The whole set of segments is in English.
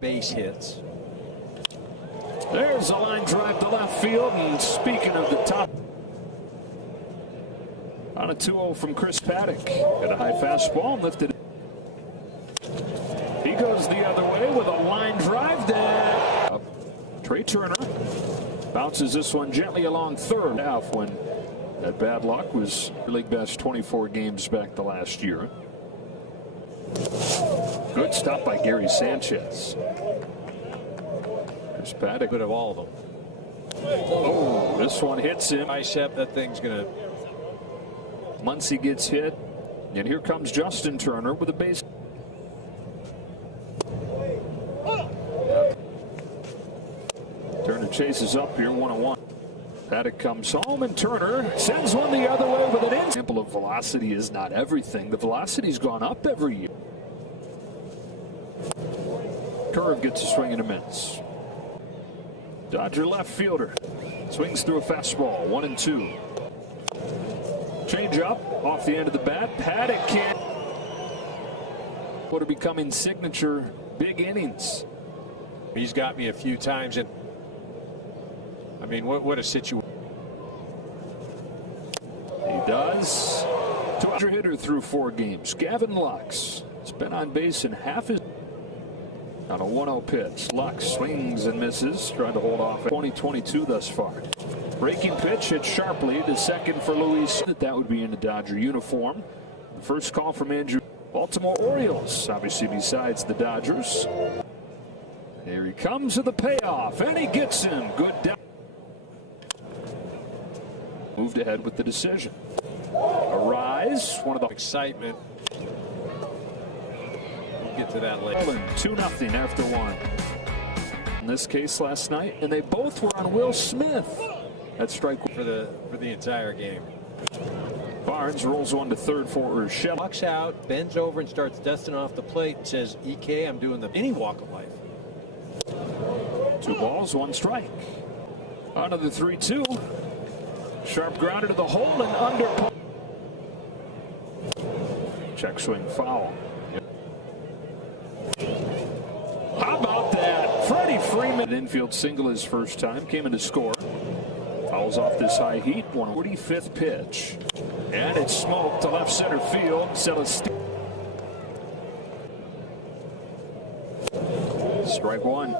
base hits. There's a line drive to left field, and speaking of the top, on a 2-0 from Chris Paddock, at a high fastball and lifted. He goes the other way with a line drive down. Trey Turner bounces this one gently along third half when that bad luck was league best 24 games back to last year. Good stop by Gary Sanchez. There's Paddock. Good of all of them. Oh, this one hits him. Bicep, that thing's gonna. Muncy gets hit, and here comes Justin Turner with a base. Turner chases up here, 1-1. Paddock comes home, and Turner sends one the other way with an example of velocity is not everything. The velocity's gone up every year. Curve gets a swing and a miss. Dodger left fielder swings through a fastball, 1-2. Change up off the end of the bat. Paddock can't. What are becoming signature big innings. He's got me a few times, and I mean, what a situation. He does. 200 hitter through 4 games. Gavin Lux has been on base in half his. On a 1-0 pitch, Lux swings and misses, trying to hold off 2022 thus far. Breaking pitch hit sharply to second for Luis. That would be in the Dodger uniform. The first call from Andrew. Baltimore Orioles, obviously besides the Dodgers. Here he comes to the payoff, and he gets him. Good down. Moved ahead with the decision. A rise, one of the excitement. We'll get to that later. 2-0 after 1. In this case last night, and they both were on Will Smith. That strike for the entire game. Barnes rolls one to third for Urshela. Walks out, bends over, and starts dusting off the plate. And says, "EK, I'm doing any walk of life." 2 balls, 1 strike. On to the 3-2. Sharp grounder to the hole and under. Check swing foul. How about that? Freddie Freeman infield single his first time, came in to score. Fouls off this high heat, 145th pitch. And it's smoked to left center field. Strike 1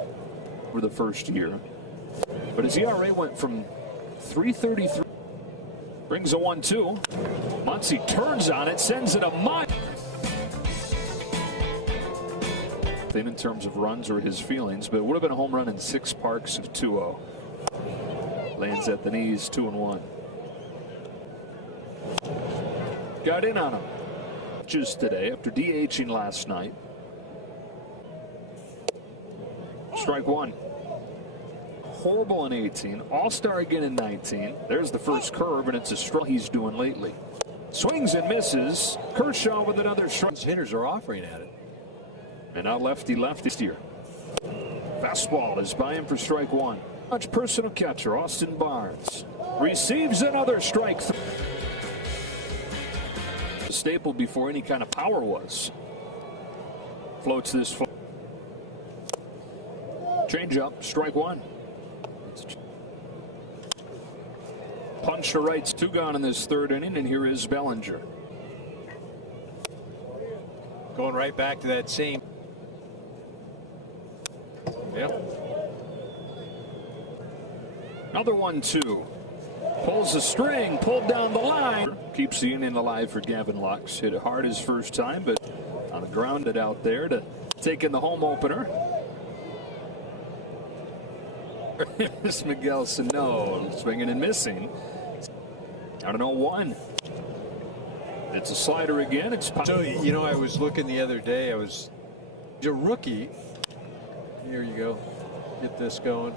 for the first year. But his ERA went from 3.33. Brings a 1-2. Muncy turns on it, sends it a mile. In terms of runs or his feelings, but it would have been a home run in 6 parks of 2-0. Lands at the knees, 2-1. Got in on him just today after DHing last night. Strike 1. Horrible in 18. All-star again in 19. There's the first curve, and it's a strike he's doing lately. Swings and misses. Kershaw with another strike. Hitters are offering at it. And now lefty here. Fastball is by him for strike 1. Much personal catcher Austin Barnes receives another strike. A staple before any kind of power was. Floats this. Change up, strike 1. Punch to right, 2 gone in this 3rd inning, and here is Bellinger. Going right back to that same. Yep. Another 1-2. Pulls the string, pulled down the line. Keeps the inning alive for Gavin Lux. Hit it hard his first time, but on a grounded out there to take in the home opener. Here's Miguel Sano swinging and missing. I don't know, 1. It's a slider again. It's so, you know, I was looking the other day. He's a rookie. Here you go. Get this going.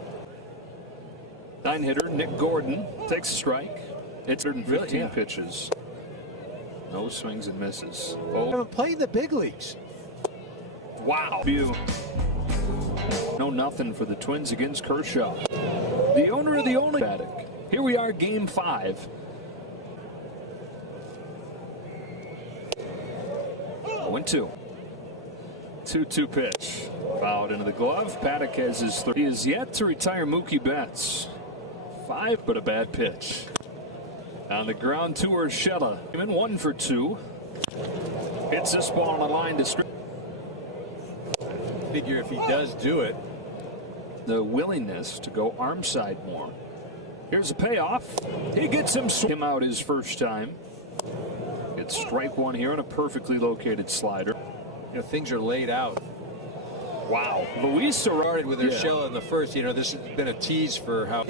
9-hitter Nick Gordon takes a strike. It's 115 really? pitches. No swings and misses. I haven't played the big leagues. Wow. No nothing for the Twins against Kershaw. The owner of the only Paddock. Here we are, game 5. 1-2. 2-2 pitch. Fouled into the glove. Paddock has his third. He is yet to retire Mookie Betts. 5, but a bad pitch. On the ground to Urshela. 1 for 2. Hits this ball on the line to strike. Figure if he does do it. The willingness to go arm side more. Here's a payoff. He gets him out his first time. It's strike 1 here on a perfectly located slider. You know, things are laid out. Wow. Luis started with Urshela in the first. You know, this has been a tease for how.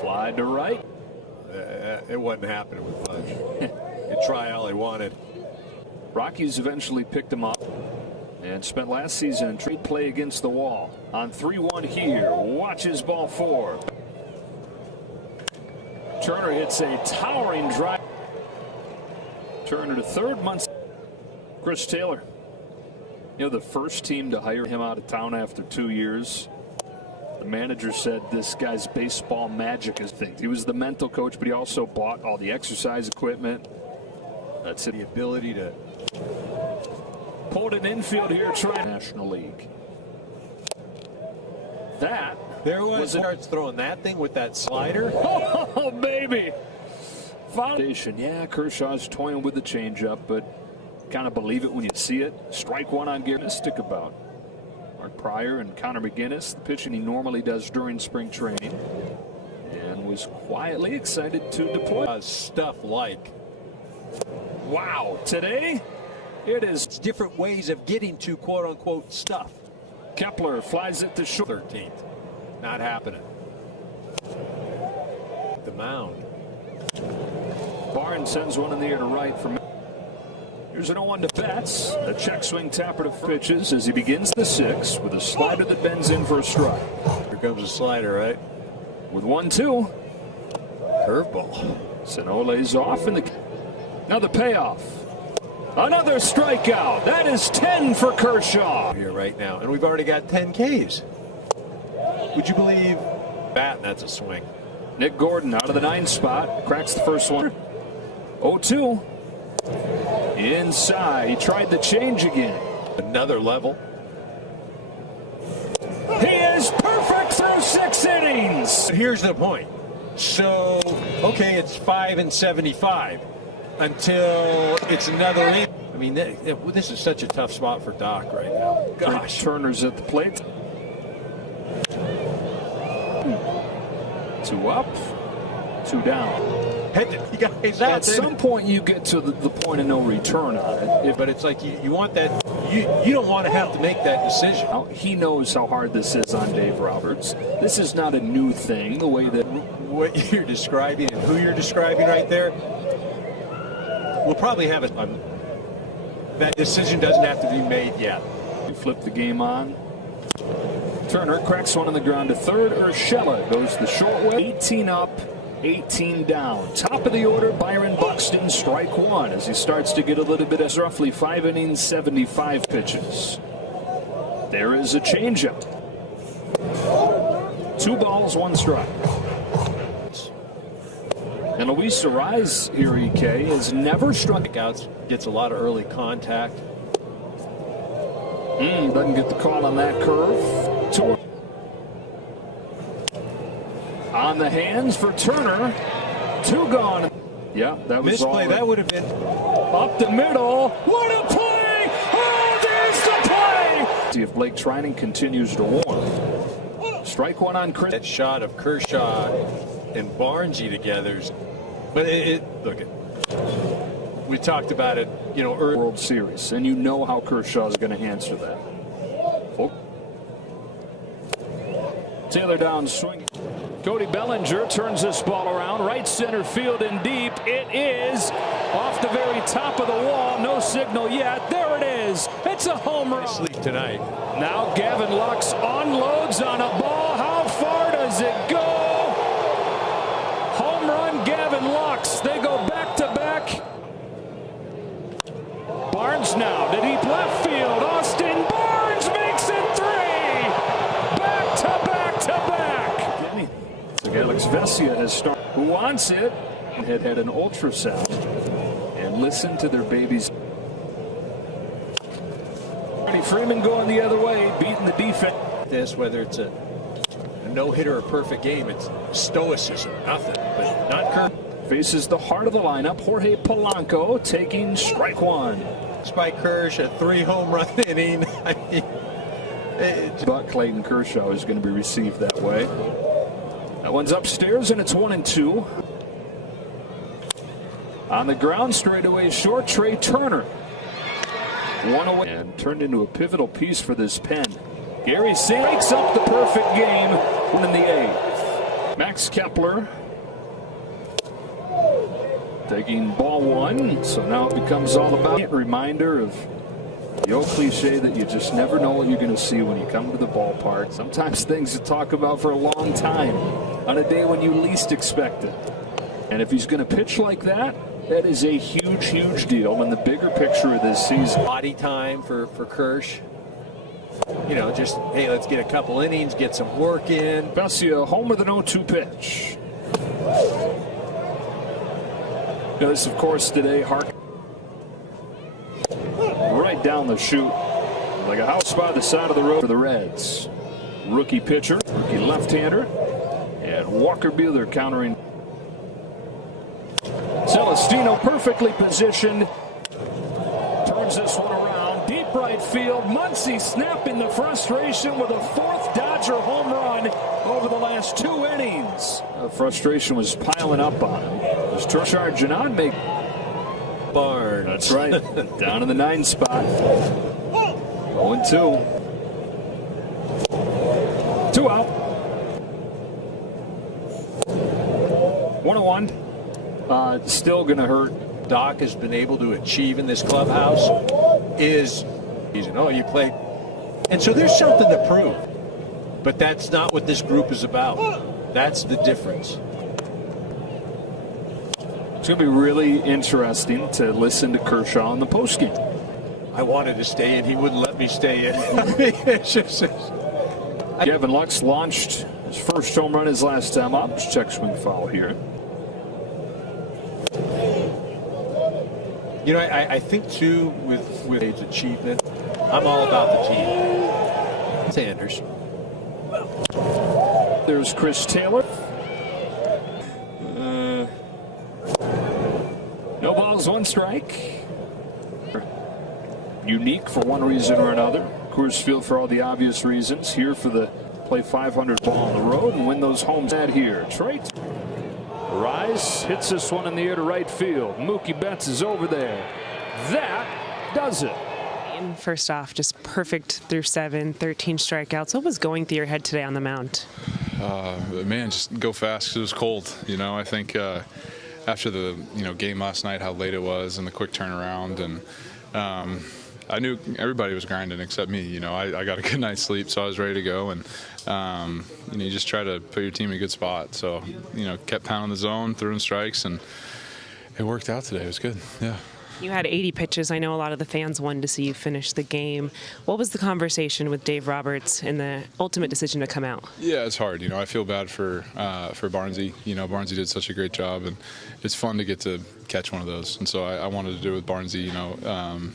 Fly to right. It wasn't happening with Fudge. You try all he wanted. Rockies eventually picked him up and spent last season in trade play against the wall. On 3-1 here. Watches ball 4. Turner hits a towering drive. Turner to third. Chris Taylor. You know, the first team to hire him out of town after 2 years. The manager said this guy's baseball magic is things. He was the mental coach, but he also bought all the exercise equipment. That's it. The ability to pull it in infield here, trying National League. That there was starts throwing that thing with that slider. Oh baby! Foundation. Yeah, Kershaw's toying with the changeup, but kind of believe it when you see it. Strike 1 on Gary. Stick about. Mark Pryor and Connor McGinnis, the pitching he normally does during spring training, and was quietly excited to deploy stuff like. Wow, today it is different ways of getting to quote unquote stuff. Kepler flies it to short. 13th. Not happening. The mound. Barnes sends one in the air to right from. Here's an 0-1 to Betts. A check swing tapper to pitches as he begins the 6th with a slider that bends in for a strike. Here comes a slider, right? With 1-2. Curveball. Sano lays off in the. Now the payoff. Another strikeout. That is 10 for Kershaw. Here right now. And we've already got 10 Ks. Would you believe that? That's a swing. Nick Gordon out of the 9 spot. Cracks the first one. 0-2. Inside. He tried the change again. Another level. He is perfect through 6 innings. Here's the point. So, okay, it's 5-75 until it's another inning. I mean, this is such a tough spot for Doc right now. Gosh. Turner's at the plate. 2 up, 2 down. At some point you get to the point of no return on it. But it's like you want that. You don't want to have to make that decision. He knows how hard this is on Dave Roberts. This is not a new thing. The way that what you're describing and who you're describing right there, we'll probably have it. That decision doesn't have to be made yet. You flip the game on. Turner cracks one on the ground to third. Urshela goes the short way. 18 up, 18 down. Top of the order, Byron Buxton, strike 1 as he starts to get a little bit of roughly 5 innings, 75 pitches. There is a changeup. 2 balls, 1 strike. And Luis Arraez here, EK, has never struck outs. Gets a lot of early contact. Doesn't get the call on that curve. 2 on the hands for Turner. 2 gone. Yeah, that was misplay. That would have been up the middle. What a play! Oh, there's the play! See if Blake Trining continues to warm. Strike 1 on Chris. That shot of Kershaw and Barnesy together. But look at. We talked about it, early World Series, and you know how Kershaw is going to answer that. Taylor down swinging. Cody Bellinger turns this ball around, right center field and deep. It is off the very top of the wall. No signal yet. There it is. It's a home run. Sleep tonight. Now Gavin Lux unloads on a ball. How far does it go? Home run, Gavin Lux. They go back to back. Barnes now to deep left field. Austin Barnes makes it 3. Back to back to back. So Alex Vesia has started. Who wants it? Had an ultrasound and listened to their babies. Freeman going the other way, beating the defense. This, whether it's a no-hitter or perfect game, it's stoicism, nothing, but not Kirk. Faces the heart of the lineup, Jorge Polanco taking strike one. Spike Kershaw, a 3-home run inning. I mean, but Clayton Kershaw is going to be received that way. That one's upstairs, and it's 1-2. On the ground, straightaway short, Trey Turner. One away and turned into a pivotal piece for this pen. Gary Sand breaks up the perfect game in the 8th. Max Kepler taking ball one, so now it becomes all about a reminder of the old cliche that you just never know what you're going to see when you come to the ballpark. Sometimes things to talk about for a long time on a day when you least expect it. And if he's going to pitch like that, that is a huge, huge deal in the bigger picture of this season. Body time for Kersh. You know, just, hey, let's get a couple innings, get some work in. Vesia home with an 0-2 pitch. This, of course, today, right down the chute, like a house by the side of the road for the Reds. Rookie pitcher, rookie left-hander, and Walker Buehler countering. Celestino perfectly positioned, turns this one around, deep right field. Muncy snapping the frustration with a 4th Dodger home run over the last 2 innings. Frustration was piling up on him. As Kershaw Janan make Barnes. That's right. Down in the 9 spot. 0-2. 2 out. 1-1. Still going to hurt. Doc has been able to achieve in this clubhouse is, oh, you play. And so there's something to prove. But that's not what this group is about. That's the difference. It's going to be really interesting to listen to Kershaw in the postgame. I wanted to stay in. He wouldn't let me stay in. Gavin Lux launched his first home run his last time up. Check swing foul here. You know, I think, too, with age achievement, I'm all about the team. Sanders. There's Chris Taylor. No balls, 1 strike. Unique for one reason or another. Coors Field for all the obvious reasons. Here for the play 500 ball on the road and win those homes at here. Trey Rise hits this one in the air to right field. Mookie Betts is over there. That does it. First off, just perfect through 7, 13 strikeouts. What was going through your head today on the mound? Man, just go fast because it was cold. You know, I think after the game last night, how late it was and the quick turnaround, and I knew everybody was grinding except me. You know, I got a good night's sleep, so I was ready to go, and you just try to put your team in a good spot. So kept pounding the zone, throwing strikes, and it worked out today. It was good. Yeah. You had 80 pitches. I know a lot of the fans wanted to see you finish the game. What was the conversation with Dave Roberts and the ultimate decision to come out? Yeah, it's hard. I feel bad for Barnesy. Barnesy did such a great job, and it's fun to get to catch one of those. And so I wanted to do it with Barnesy.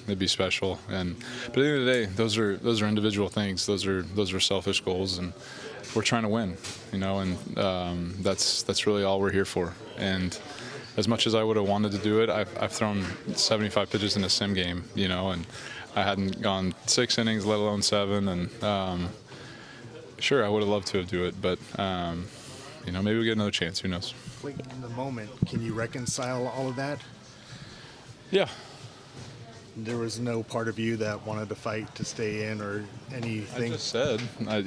It'd be special. But at the end of the day, those are individual things. Those are selfish goals, and we're trying to win. And that's really all we're here for. And as much as I would have wanted to do it, I've thrown 75 pitches in a sim game, and I hadn't gone 6 innings, let alone 7. And sure, I would have loved to do it, but maybe we'll get another chance. Who knows? In the moment, can you reconcile all of that? Yeah. There was no part of you that wanted to fight to stay in or anything? I just said, I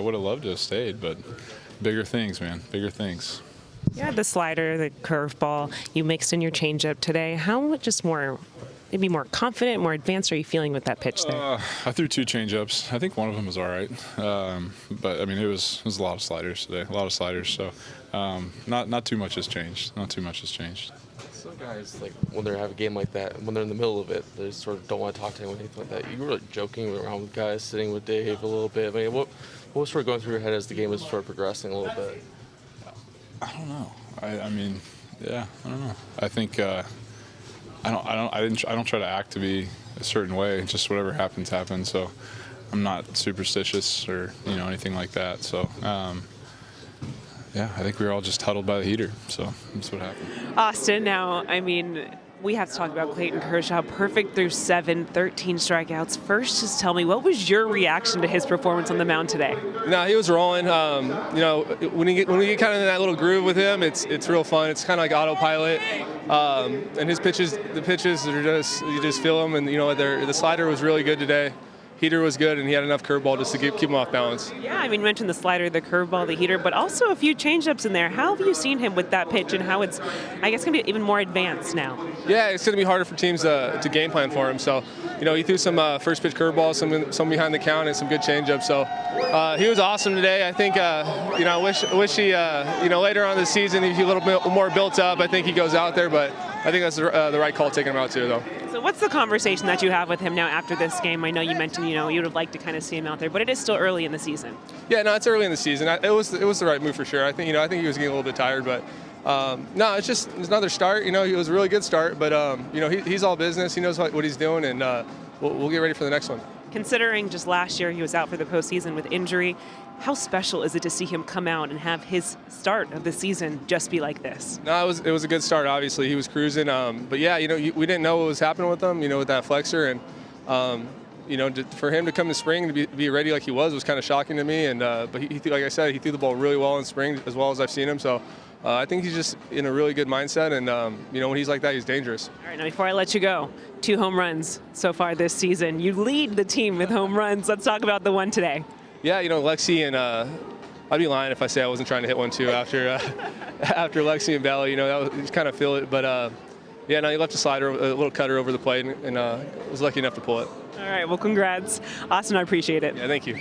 would have loved to have stayed, but bigger things, man, bigger things. You had the slider, the curveball. You mixed in your changeup today. How much maybe more confident, more advanced are you feeling with that pitch there? I threw 2 changeups. I think one of them was all right. But it was a lot of sliders today, a lot of sliders. So not too much has changed. Not too much has changed. Some guys, when they have a game like that, when they're in the middle of it, they sort of don't want to talk to anyone, anything like that. You were joking around with guys, sitting with Dave a little bit. What was sort of going through your head as the game was sort of progressing a little bit? I don't know. I don't know. I think I don't try to act to be a certain way. Just whatever happens, happens. So I'm not superstitious or anything like that. So yeah, I think we were all just huddled by the heater. So that's what happened. Austin, now, I mean, we have to talk about Clayton Kershaw. Perfect through 7, 13 strikeouts. First, just tell me, what was your reaction to his performance on the mound today? No, he was rolling. When we get kind of in that little groove with him, it's real fun. It's kind of like autopilot. And his pitches, the pitches are just, you just feel them. And the slider was really good today. Heater was good, and he had enough curveball just to keep him off balance. Yeah, I mean, you mentioned the slider, the curveball, the heater, but also a few changeups in there. How have you seen him with that pitch, and how it's, I guess, going to be even more advanced now? Yeah, it's going to be harder for teams to game plan for him. So, he threw some first pitch curveballs, some behind the count, and some good changeups. So, he was awesome today. I think, I wish he, later on in the season, he's a little bit more built up. I think he goes out there, but I think that's the right call taking him out too, though. So what's the conversation that you have with him now after this game? I know you mentioned, you would have liked to kind of see him out there, but it is still early in the season. Yeah, no, it's early in the season. It was the right move for sure. I think he was getting a little bit tired, but no, it's another start. It was a really good start, but he's all business. He knows what he's doing, and we'll get ready for the next one. Considering just last year he was out for the postseason with injury, how special is it to see him come out and have his start of the season just be like this? No, it was a good start. Obviously, he was cruising. But yeah, we didn't know what was happening with him. With that flexor, and for him to come in spring to be ready like he was kind of shocking to me. And but he, like I said, he threw the ball really well in spring, as well as I've seen him. So I think he's just in a really good mindset. And when he's like that, he's dangerous. All right, now before I let you go, 2 home runs so far this season. You lead the team with home runs. Let's talk about the one today. Yeah, Lexi and I'd be lying if I say I wasn't trying to hit one too after Lexi and Bella. That was, just kind of feel it, but yeah, no, he left a slider, a little cutter over the plate, and was lucky enough to pull it. All right, well, congrats, Austin. I appreciate it. Yeah, thank you.